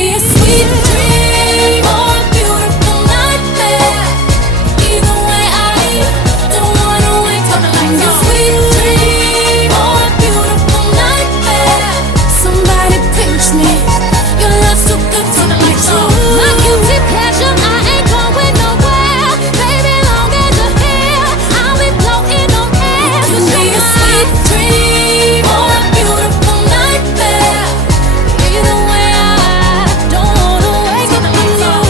me a sweet dream or a beautiful nightmare. Either way, I don't wanna wake up like a sweet dream or a beautiful nightmare. Somebody pinch me. Your love's too good to let go. My guilty pleasure, I ain't going nowhere. Baby, long as you're here, I'll be floating on air. Give me a sweet dream.